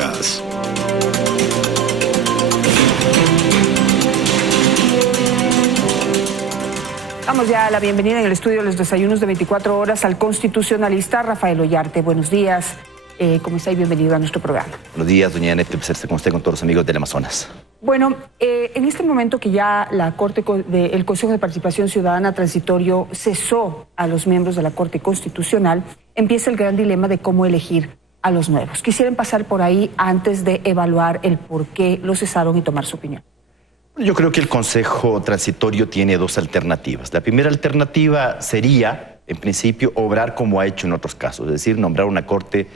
Podcast. Damos ya la bienvenida en el estudio de los desayunos de 24 horas al constitucionalista Rafael Ollarte. Buenos días, ¿cómo está? Y bienvenido a nuestro programa. Buenos días, doña Janet, placer estar con usted, con todos los amigos del Amazonas. Bueno, en este momento que ya el Consejo de Participación Ciudadana Transitorio cesó a los miembros de la Corte Constitucional, empieza el gran dilema de cómo elegir a los nuevos. Quisieran pasar por ahí antes de evaluar el por qué lo cesaron y tomar su opinión. Yo creo que el Consejo Transitorio tiene dos alternativas. La primera alternativa sería, en principio, obrar como ha hecho en otros casos, es decir, nombrar una Corte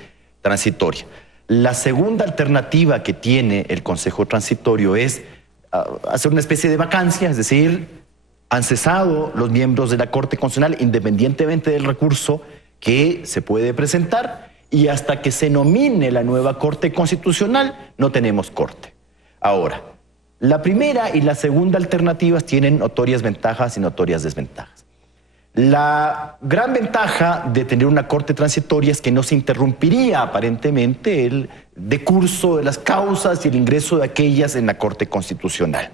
Transitoria. La segunda alternativa que tiene el Consejo Transitorio es hacer una especie de vacancia, es decir, han cesado los miembros de la Corte Constitucional independientemente del recurso que se puede presentar y hasta que se nomine la nueva Corte Constitucional no tenemos Corte. Ahora, la primera y la segunda alternativas tienen notorias ventajas y notorias desventajas. La gran ventaja de tener una Corte Transitoria es que no se interrumpiría aparentemente el decurso de las causas y el ingreso de aquellas en la Corte Constitucional.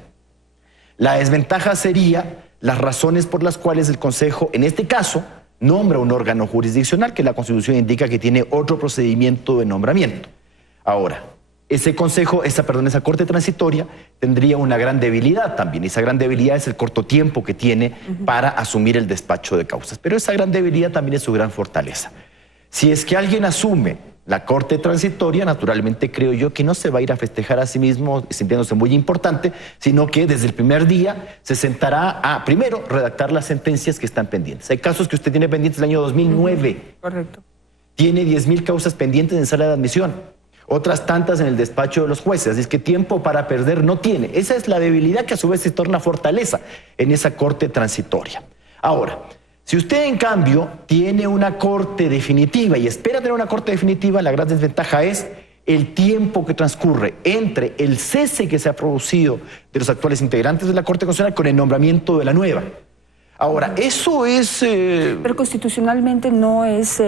La desventaja sería las razones por las cuales el Consejo, en este caso, nombra un órgano jurisdiccional que la Constitución indica que tiene otro procedimiento de nombramiento. Ahora, esa Corte Transitoria tendría una gran debilidad también. Esa gran debilidad es el corto tiempo que tiene para asumir el despacho de causas. Pero esa gran debilidad también es su gran fortaleza. Si es que alguien asume la Corte Transitoria, naturalmente creo yo que no se va a ir a festejar a sí mismo sintiéndose muy importante, sino que desde el primer día se sentará a, primero, redactar las sentencias que están pendientes. Hay casos que usted tiene pendientes del año 2009. Correcto. Tiene 10.000 causas pendientes en sala de admisión. Otras tantas en el despacho de los jueces, así es que tiempo para perder no tiene. Esa es la debilidad que a su vez se torna fortaleza en esa Corte Transitoria. Ahora, si usted en cambio tiene una Corte definitiva y espera tener una Corte definitiva, la gran desventaja es el tiempo que transcurre entre el cese que se ha producido de los actuales integrantes de la Corte Constitucional con el nombramiento de la nueva. Ahora, eso es... Pero constitucionalmente no es,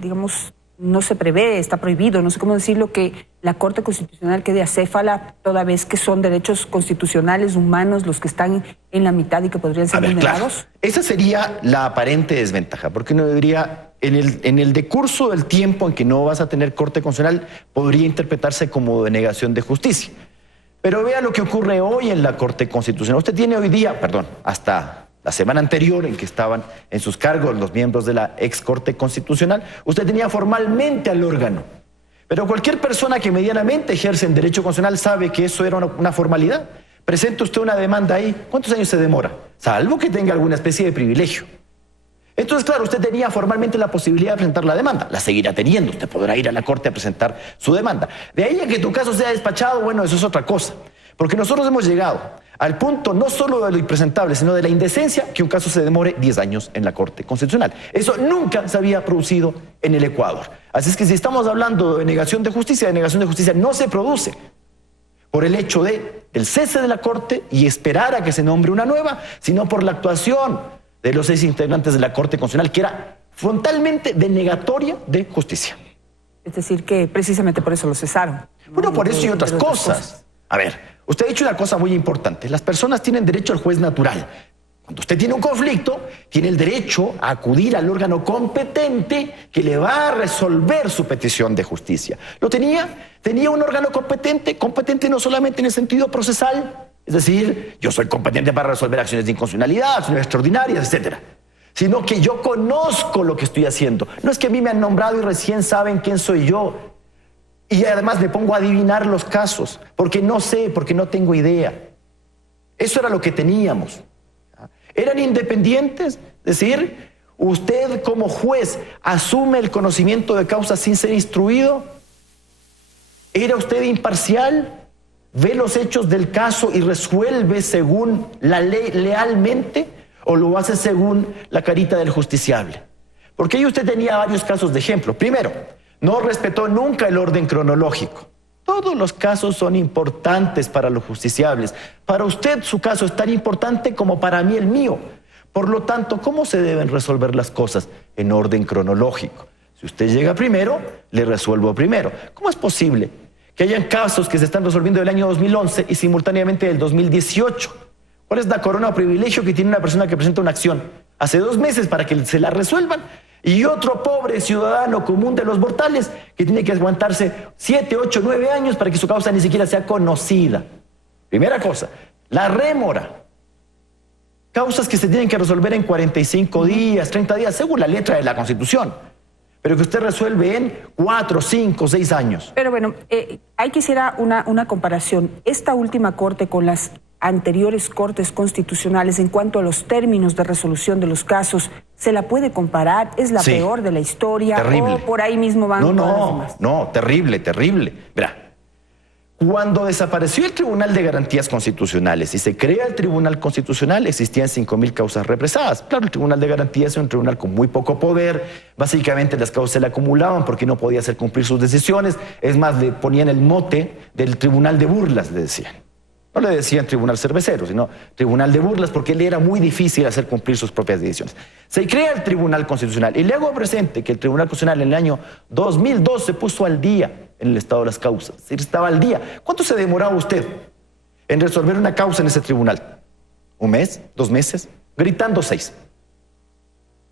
digamos... No se prevé, está prohibido, no sé cómo decirlo, que la Corte Constitucional quede acéfala toda vez que son derechos constitucionales humanos los que están en la mitad y que podrían ser vulnerados. Claro. Esa sería la aparente desventaja, porque uno diría, en el decurso del tiempo en que no vas a tener Corte Constitucional, podría interpretarse como denegación de justicia. Pero vea lo que ocurre hoy en la Corte Constitucional. Usted tiene hoy día, hasta la semana anterior en que estaban en sus cargos los miembros de la ex Corte Constitucional, usted tenía formalmente al órgano. Pero cualquier persona que medianamente ejerce en derecho constitucional sabe que eso era una formalidad. Presenta usted una demanda ahí, ¿cuántos años se demora? Salvo que tenga alguna especie de privilegio. Entonces, claro, usted tenía formalmente la posibilidad de presentar la demanda. La seguirá teniendo, usted podrá ir a la Corte a presentar su demanda. De ahí a que tu caso sea despachado, bueno, eso es otra cosa. Porque nosotros hemos llegado al punto no solo de lo impresentable, sino de la indecencia que un caso se demore 10 años en la Corte Constitucional. Eso nunca se había producido en el Ecuador. Así es que si estamos hablando de denegación de justicia no se produce por el hecho del cese de la Corte y esperar a que se nombre una nueva, sino por la actuación de los 6 integrantes de la Corte Constitucional, que era frontalmente denegatoria de justicia. Es decir, que precisamente por eso lo cesaron. Bueno, por eso y otras cosas. A ver, usted ha dicho una cosa muy importante. Las personas tienen derecho al juez natural. Cuando usted tiene un conflicto, tiene el derecho a acudir al órgano competente que le va a resolver su petición de justicia. ¿Lo tenía? Tenía un órgano competente no solamente en el sentido procesal, es decir, yo soy competente para resolver acciones de inconstitucionalidad, acciones extraordinarias, etcétera, sino que yo conozco lo que estoy haciendo. No es que a mí me han nombrado y recién saben quién soy yo. Y además me pongo a adivinar los casos, porque no sé, porque no tengo idea. Eso era lo que teníamos. Eran independientes, es decir, usted como juez asume el conocimiento de causa sin ser instruido. ¿Era usted imparcial? ¿Ve los hechos del caso y resuelve según la ley lealmente? ¿O lo hace según la carita del justiciable? Porque ahí usted tenía varios casos de ejemplo. Primero, no respetó nunca el orden cronológico. Todos los casos son importantes para los justiciables. Para usted su caso es tan importante como para mí el mío. Por lo tanto, ¿cómo se deben resolver las cosas? En orden cronológico. Si usted llega primero, le resuelvo primero. ¿Cómo es posible que hayan casos que se están resolviendo del año 2011 y simultáneamente del 2018. ¿Cuál es la corona o privilegio que tiene una persona que presenta una acción hace 2 meses para que se la resuelvan? Y otro pobre ciudadano común de los mortales que tiene que aguantarse 7, 8, 9 años para que su causa ni siquiera sea conocida. Primera cosa, la rémora. Causas que se tienen que resolver en 45 días, 30 días, según la letra de la Constitución. Pero que usted resuelve en 4, 5, 6 años. Pero bueno, ahí quisiera una comparación. Esta última corte con las anteriores cortes constitucionales en cuanto a los términos de resolución de los casos, ¿se la puede comparar? ¿Es la peor de la historia? Terrible. ¿O por ahí mismo van todas las demás? No, terrible, terrible. Verá, cuando desapareció el Tribunal de Garantías Constitucionales y se crea el Tribunal Constitucional, existían 5.000 causas represadas. Claro, el Tribunal de Garantías es un tribunal con muy poco poder. Básicamente las causas se le acumulaban porque no podía hacer cumplir sus decisiones. Es más, le ponían el mote del Tribunal de Burlas, le decían. No le decían Tribunal Cervecero, sino Tribunal de Burlas, porque le era muy difícil hacer cumplir sus propias decisiones. Se crea el Tribunal Constitucional y le hago presente que el Tribunal Constitucional en el año 2002 se puso al día en el estado de las causas. Es decir, estaba al día. ¿Cuánto se demoraba usted en resolver una causa en ese tribunal? ¿1 mes? ¿2 meses? Gritando 6.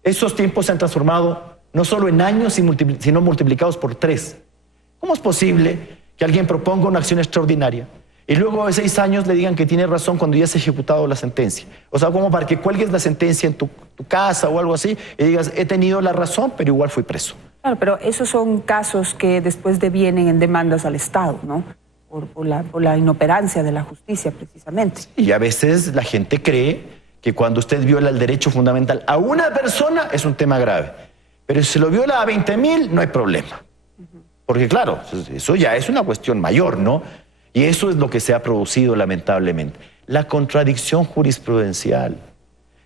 Esos tiempos se han transformado no solo en años, sino multiplicados por 3. ¿Cómo es posible que alguien proponga una acción extraordinaria y luego de 6 años le digan que tiene razón cuando ya se ha ejecutado la sentencia? O sea, como para que cuelgues la sentencia en tu casa o algo así y digas, he tenido la razón, pero igual fui preso. Claro, pero esos son casos que después devienen en demandas al Estado, ¿no? Por la inoperancia de la justicia, precisamente. Y a veces la gente cree que cuando usted viola el derecho fundamental a una persona es un tema grave. Pero si se lo viola a 20.000, no hay problema. Porque claro, eso ya es una cuestión mayor, ¿no? Y eso es lo que se ha producido lamentablemente. La contradicción jurisprudencial.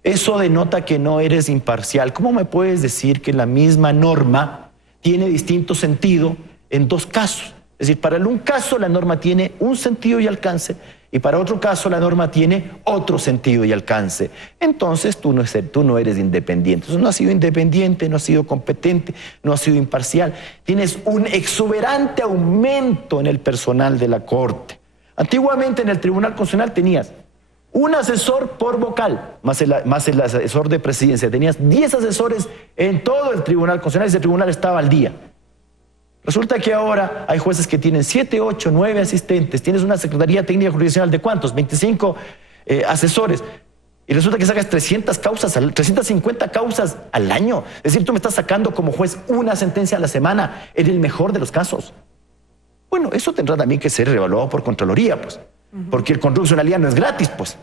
Eso denota que no eres imparcial. ¿Cómo me puedes decir que la misma norma tiene distinto sentido en 2 casos? Es decir, para un caso la norma tiene un sentido y alcance y para otro caso la norma tiene otro sentido y alcance. Entonces tú no eres independiente. Entonces, no has sido independiente, no has sido competente, no has sido imparcial. Tienes un exuberante aumento en el personal de la Corte. Antiguamente en el Tribunal Constitucional tenías un asesor por vocal, más el asesor de presidencia. Tenías 10 asesores en todo el Tribunal Constitucional y ese tribunal estaba al día. Resulta que ahora hay jueces que tienen 7, 8, 9 asistentes. Tienes una Secretaría Técnica Jurisdiccional de ¿cuántos? 25 asesores. Y resulta que sacas 350 causas al año. Es decir, tú me estás sacando como juez una sentencia a la semana en el mejor de los casos. Bueno, eso tendrá también que ser reevaluado por Contraloría, pues. Porque el control de constitucionalidad no es gratis, pues.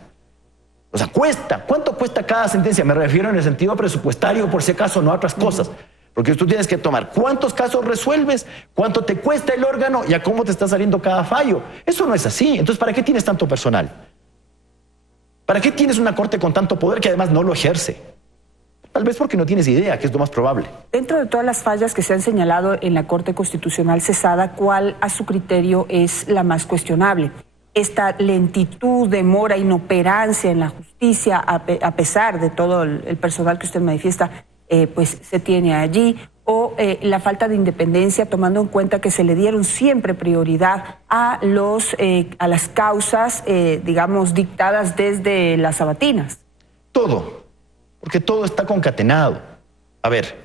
O sea, cuesta. ¿Cuánto cuesta cada sentencia? Me refiero en el sentido presupuestario, por si acaso, no a otras cosas. Porque tú tienes que tomar cuántos casos resuelves, cuánto te cuesta el órgano y a cómo te está saliendo cada fallo. Eso no es así. Entonces, ¿para qué tienes tanto personal? ¿Para qué tienes una corte con tanto poder que además no lo ejerce? Tal vez porque no tienes idea, que es lo más probable. Dentro de todas las fallas que se han señalado en la Corte Constitucional cesada, ¿cuál a su criterio es la más cuestionable? Esta lentitud, demora, inoperancia en la justicia, a pesar de todo el personal que usted manifiesta, pues se tiene allí, o la falta de independencia, tomando en cuenta que se le dieron siempre prioridad a las causas, digamos, dictadas desde las sabatinas. Todo, porque todo está concatenado. A ver,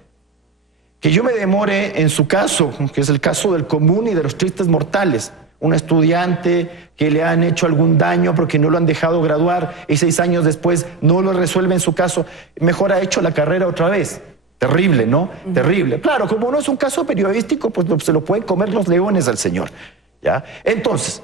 que yo me demore en su caso, que es el caso del común y de los tristes mortales, un estudiante que le han hecho algún daño porque no lo han dejado graduar y 6 años después no lo resuelve en su caso, mejor ha hecho la carrera otra vez. Terrible, ¿no? Terrible. Claro, como no es un caso periodístico, pues se lo pueden comer los leones al señor, ¿ya? Entonces,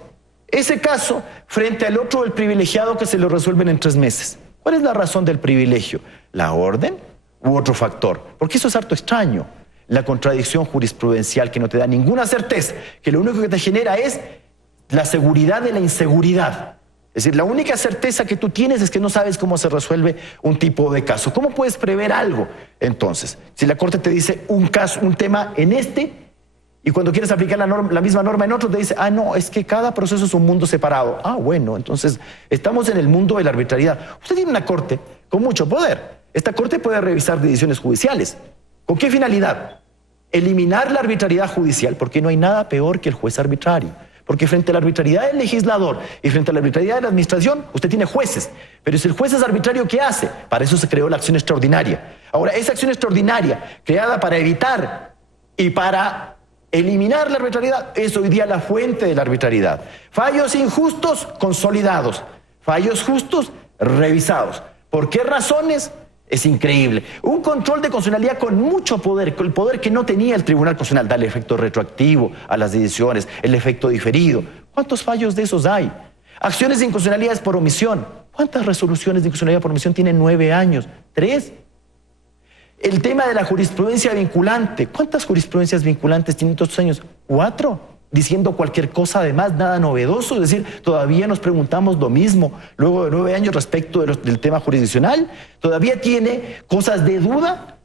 ese caso frente al otro, el privilegiado, que se lo resuelven en 3 meses. ¿Cuál es la razón del privilegio? ¿La orden u otro factor? Porque eso es harto extraño. La contradicción jurisprudencial que no te da ninguna certeza, que lo único que te genera es la seguridad de la inseguridad. Es decir, la única certeza que tú tienes es que no sabes cómo se resuelve un tipo de caso. ¿Cómo puedes prever algo? Entonces, si la Corte te dice un caso, un tema en y cuando quieres aplicar la misma norma en otro, te dice, no, es que cada proceso es un mundo separado. Bueno, entonces estamos en el mundo de la arbitrariedad. Usted tiene una Corte con mucho poder. Esta Corte puede revisar decisiones judiciales. ¿Con qué finalidad? Eliminar la arbitrariedad judicial, porque no hay nada peor que el juez arbitrario. Porque frente a la arbitrariedad del legislador y frente a la arbitrariedad de la administración, usted tiene jueces. Pero si el juez es arbitrario, ¿qué hace? Para eso se creó la acción extraordinaria. Ahora, esa acción extraordinaria, creada para evitar y para eliminar la arbitrariedad, es hoy día la fuente de la arbitrariedad. Fallos injustos consolidados, fallos justos revisados. ¿Por qué razones? Es increíble. Un control de constitucionalidad con mucho poder, con el poder que no tenía el Tribunal Constitucional, darle efecto retroactivo a las decisiones, el efecto diferido. ¿Cuántos fallos de esos hay? Acciones de inconstitucionalidades por omisión. ¿Cuántas resoluciones de inconstitucionalidad por omisión tienen 9 años? ¿3? El tema de la jurisprudencia vinculante. ¿Cuántas jurisprudencias vinculantes tienen todos estos años? 4. Diciendo cualquier cosa, además, nada novedoso. Es decir, todavía nos preguntamos lo mismo luego de 9 años respecto del tema jurisdiccional. Todavía tiene cosas de duda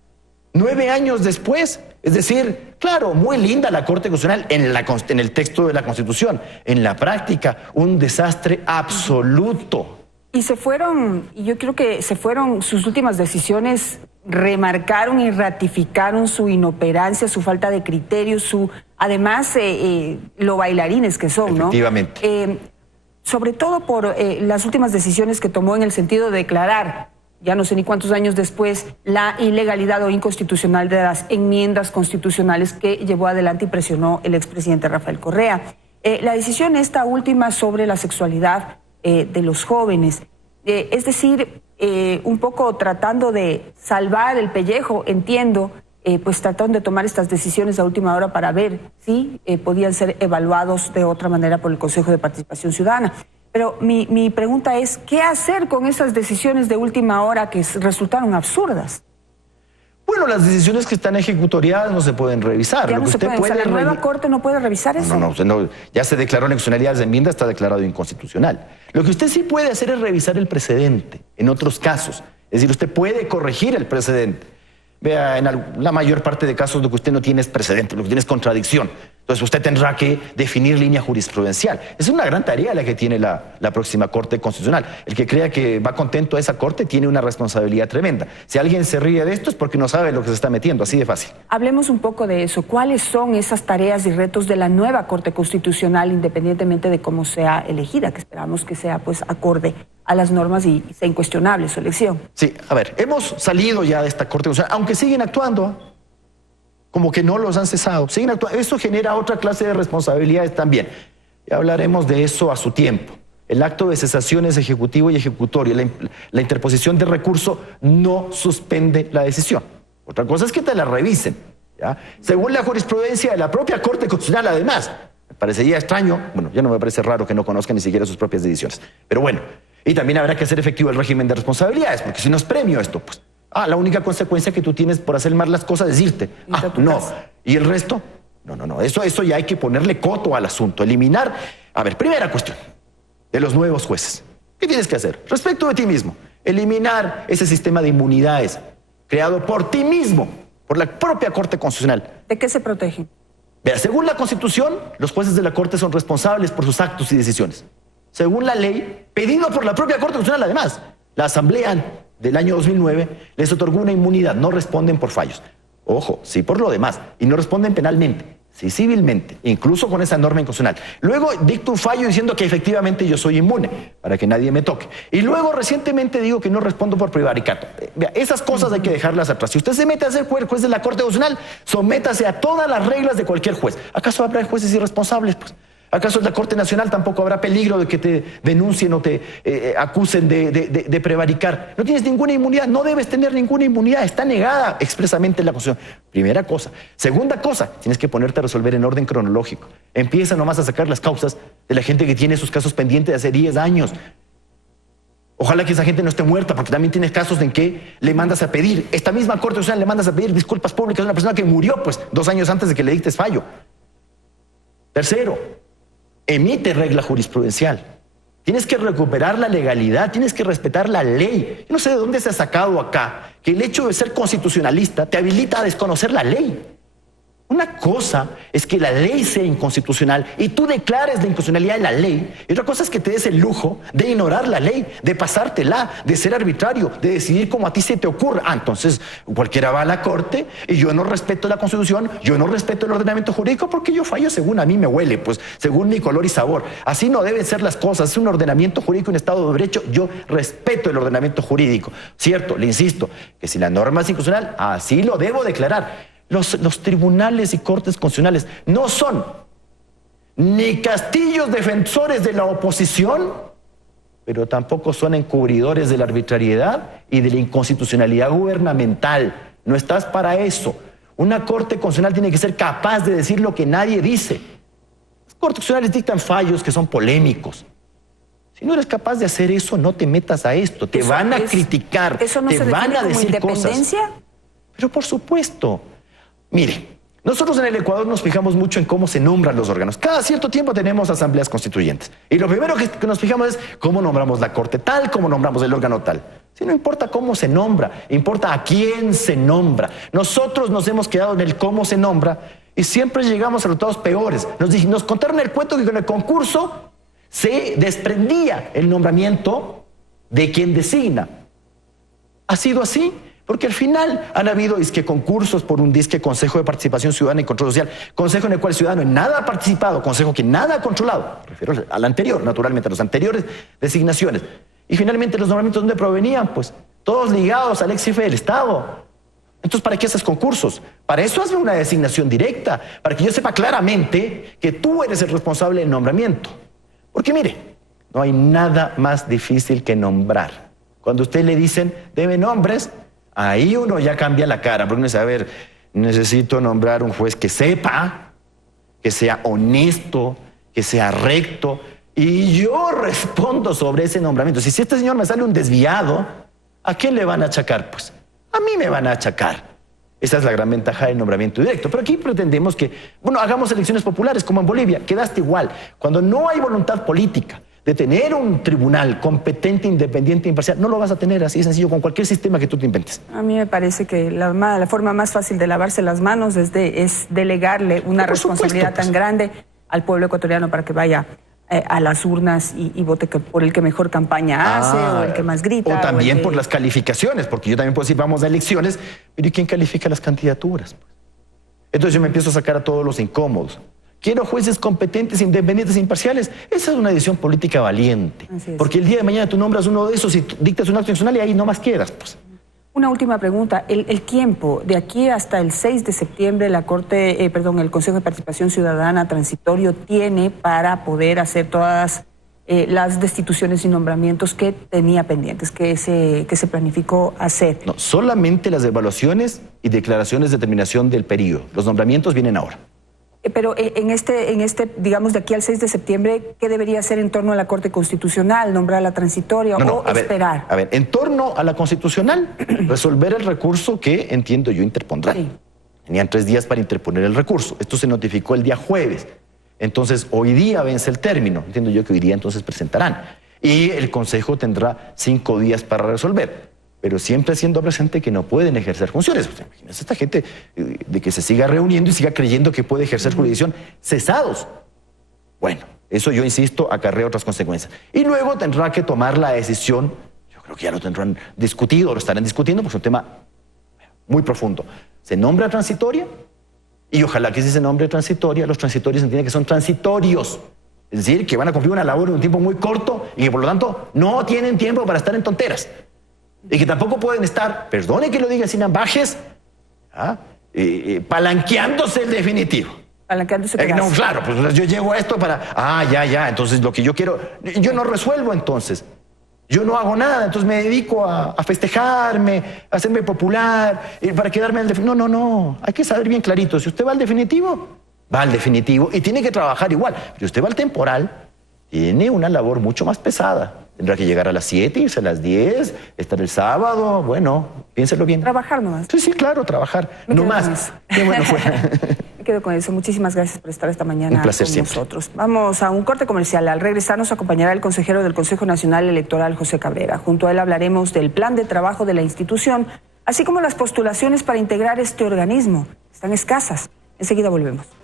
9 años después. Es decir, claro, muy linda la Corte Constitucional en el texto de la Constitución. En la práctica, un desastre absoluto. Y yo creo que se fueron sus últimas decisiones, remarcaron y ratificaron su inoperancia, su falta de criterio, además lo bailarines que son, ¿no? Efectivamente. Sobre todo por las últimas decisiones que tomó en el sentido de declarar, ya no sé ni cuántos años después, la ilegalidad o inconstitucional de las enmiendas constitucionales que llevó adelante y presionó el expresidente Rafael Correa. La decisión esta última sobre la sexualidad de los jóvenes, es decir, un poco tratando de salvar el pellejo, entiendo, pues tratando de tomar estas decisiones a última hora para ver si podían ser evaluados de otra manera por el Consejo de Participación Ciudadana. Pero mi pregunta es, ¿qué hacer con esas decisiones de última hora que resultaron absurdas? Bueno, las decisiones que están ejecutoriadas no se pueden revisar. Ya no se pueden, o sea, la nueva Corte no puede revisar eso. No, ya se declaró en inconstitucionalidad de enmienda, está declarado inconstitucional. Lo que usted sí puede hacer es revisar el precedente en otros casos. Es decir, usted puede corregir el precedente. Vea, en la mayor parte de casos lo que usted no tiene es precedente, lo que tiene es contradicción. Entonces usted tendrá que definir línea jurisprudencial. Es una gran tarea la que tiene la próxima Corte Constitucional. El que crea que va contento a esa Corte tiene una responsabilidad tremenda. Si alguien se ríe de esto es porque no sabe lo que se está metiendo, así de fácil. Hablemos un poco de eso. ¿Cuáles son esas tareas y retos de la nueva Corte Constitucional, independientemente de cómo sea elegida, que esperamos que sea pues acorde a las normas y sea incuestionable su elección? Sí, a ver, hemos salido ya de esta Corte Constitucional, aunque siguen actuando, como que no los han cesado, siguen actuando. Eso genera otra clase de responsabilidades también. Ya hablaremos de eso a su tiempo. El acto de cesación es ejecutivo y ejecutorio. La interposición de recurso no suspende la decisión. Otra cosa es que te la revisen, ¿ya? Según la jurisprudencia de la propia Corte Constitucional, además. Me parecería extraño, bueno, ya no me parece raro que no conozcan ni siquiera sus propias decisiones. Pero bueno, y también habrá que hacer efectivo el régimen de responsabilidades, porque si no es premio esto, pues... la única consecuencia que tú tienes por hacer mal las cosas es irte. No. ¿Y el resto? No. Eso ya hay que ponerle coto al asunto. Eliminar. A ver, primera cuestión. De los nuevos jueces. ¿Qué tienes que hacer? Respecto de ti mismo. Eliminar ese sistema de inmunidades creado por ti mismo, por la propia Corte Constitucional. ¿De qué se protegen? Vea, según la Constitución, los jueces de la Corte son responsables por sus actos y decisiones. Según la ley, pedido por la propia Corte Constitucional, además, la Asamblea del año 2009 les otorgó una inmunidad, no responden por fallos. Ojo, sí por lo demás, y no responden penalmente, sí civilmente, incluso con esa norma inconstitucional. Luego dicto un fallo diciendo que efectivamente yo soy inmune, para que nadie me toque. Y luego recientemente digo que no respondo por prevaricato. Esas cosas hay que dejarlas atrás. Si usted se mete a ser juez de la Corte Constitucional, sométase a todas las reglas de cualquier juez. ¿Acaso habrá jueces irresponsables? Pues, ¿acaso en la Corte Nacional tampoco habrá peligro de que te denuncien o te acusen de prevaricar? No tienes ninguna inmunidad, no debes tener ninguna inmunidad, está negada expresamente en la Constitución. Primera cosa. Segunda cosa, tienes que ponerte a resolver en orden cronológico. Empieza nomás a sacar las causas de la gente que tiene sus casos pendientes de hace 10 años. Ojalá que esa gente no esté muerta, porque también tienes casos en que le mandas a pedir, esta misma Corte Constitucional le mandas a pedir disculpas públicas a una persona que murió, pues, 2 años antes de que le dictes fallo. Tercero, emite regla jurisprudencial. Tienes que recuperar la legalidad, tienes que respetar la ley. Yo no sé de dónde se ha sacado acá que el hecho de ser constitucionalista te habilita a desconocer la ley. Una cosa es que la ley sea inconstitucional y tú declares la inconstitucionalidad de la ley. Y otra cosa es que te des el lujo de ignorar la ley, de pasártela, de ser arbitrario, de decidir como a ti se te ocurra. Entonces cualquiera va a la corte y yo no respeto la Constitución, yo no respeto el ordenamiento jurídico porque yo fallo según a mí me huele, pues según mi color y sabor. Así no deben ser las cosas. Es un ordenamiento jurídico, un Estado de Derecho. Yo respeto el ordenamiento jurídico. Cierto, le insisto, que si la norma es inconstitucional, así lo debo declarar. Los tribunales y cortes constitucionales no son ni castillos defensores de la oposición, pero tampoco son encubridores de la arbitrariedad y de la inconstitucionalidad gubernamental. No estás para eso. Una corte constitucional tiene que ser capaz de decir lo que nadie dice. Las cortes constitucionales dictan fallos que son polémicos. Si no eres capaz de hacer eso, no te metas a esto. Te van a criticar, ¿eso no te se van a define como decir cosas. independencia? Pero por supuesto. Mire, nosotros en el Ecuador nos fijamos mucho en cómo se nombran los órganos. Cada cierto tiempo tenemos asambleas constituyentes. Y lo primero que nos fijamos es cómo nombramos la corte tal, cómo nombramos el órgano tal. Si no importa cómo se nombra, importa a quién se nombra. Nosotros nos hemos quedado en el cómo se nombra y siempre llegamos a resultados peores. Nos contaron el cuento que con el concurso se desprendía el nombramiento de quien designa. ¿Ha sido así? Porque al final han habido concursos por un Consejo de Participación Ciudadana y Control Social, consejo en el cual el ciudadano en nada ha participado, consejo que nada ha controlado, me refiero al anterior, naturalmente, a las anteriores designaciones. Y finalmente los nombramientos, ¿dónde provenían? Pues todos ligados al ex jefe del Estado. Entonces, ¿para qué haces concursos? Para eso hazme una designación directa, para que yo sepa claramente que tú eres el responsable del nombramiento. Porque mire, no hay nada más difícil que nombrar. Cuando a usted le dicen, deme nombres, ahí uno ya cambia la cara, porque uno dice, a ver, necesito nombrar un juez que sepa, que sea honesto, que sea recto, y yo respondo sobre ese nombramiento. Si este señor me sale un desviado, ¿a quién le van a achacar? Pues a mí me van a achacar. Esa es la gran ventaja del nombramiento directo. Pero aquí pretendemos que, hagamos elecciones populares, como en Bolivia, quedaste igual. Cuando no hay voluntad política de tener un tribunal competente, independiente, imparcial, no lo vas a tener así de sencillo con cualquier sistema que tú te inventes. A mí me parece que la forma más fácil de lavarse las manos es delegarle una responsabilidad tan grande al pueblo ecuatoriano para que vaya a las urnas y vote por el que mejor campaña hace o el que más grita. O también por las calificaciones, porque yo también puedo decir, vamos a elecciones, pero ¿y quién califica las candidaturas? Entonces yo me empiezo a sacar a todos los incómodos. Quiero jueces competentes, independientes e imparciales. Esa es una decisión política valiente. Porque el día de mañana tú nombras uno de esos y dictas un acto institucional y ahí no más quedas. Pues. Una última pregunta. El tiempo, de aquí hasta el 6 de septiembre, el Consejo de Participación Ciudadana transitorio tiene para poder hacer todas las destituciones y nombramientos que tenía pendientes, que se planificó hacer. No, solamente las evaluaciones y declaraciones de terminación del periodo. Los nombramientos vienen ahora. Pero digamos, de aquí al 6 de septiembre, ¿qué debería hacer en torno a la Corte Constitucional? ¿Nombrar la transitoria esperar? A ver, en torno a la Constitucional, resolver el recurso que, entiendo yo, interpondrán. Sí. Tenían 3 días para interponer el recurso. Esto se notificó el día jueves. Entonces, hoy día vence el término. Entiendo yo que hoy día entonces presentarán. Y el Consejo tendrá 5 días para resolver. Pero siempre haciendo presente que no pueden ejercer funciones. Imagínense esta gente de que se siga reuniendo y siga creyendo que puede ejercer jurisdicción cesados. Bueno, eso yo insisto, acarrea otras consecuencias. Y luego tendrá que tomar la decisión, yo creo que ya lo tendrán discutido, lo estarán discutiendo, porque es un tema muy profundo. ¿Se nombra transitoria? Y ojalá que si se nombre transitoria, los transitorios entienden que son transitorios. Es decir, que van a cumplir una labor en un tiempo muy corto y que por lo tanto no tienen tiempo para estar en tonteras. Y que tampoco pueden estar, perdone que lo diga sin ambajes, palanqueándose el definitivo. Palanqueándose. No, claro, pues yo llego a esto para, entonces lo que yo quiero, yo no resuelvo entonces. Yo no hago nada, entonces me dedico a festejarme, a hacerme popular, para quedarme en el definitivo. No, hay que saber bien clarito, si usted va al definitivo y tiene que trabajar igual. Si usted va al temporal, tiene una labor mucho más pesada. Tendrá que llegar a las 7, irse a las 10, estar el sábado, piénselo bien. Trabajar nomás. Sí, claro, trabajar. No más. Qué bueno fue. Me quedo con eso. Muchísimas gracias por estar esta mañana un placer con siempre. nosotros. Vamos a un corte comercial. Al regresar nos acompañará el consejero del Consejo Nacional Electoral, José Cabrera. Junto a él hablaremos del plan de trabajo de la institución, así como las postulaciones para integrar este organismo. Están escasas. Enseguida volvemos.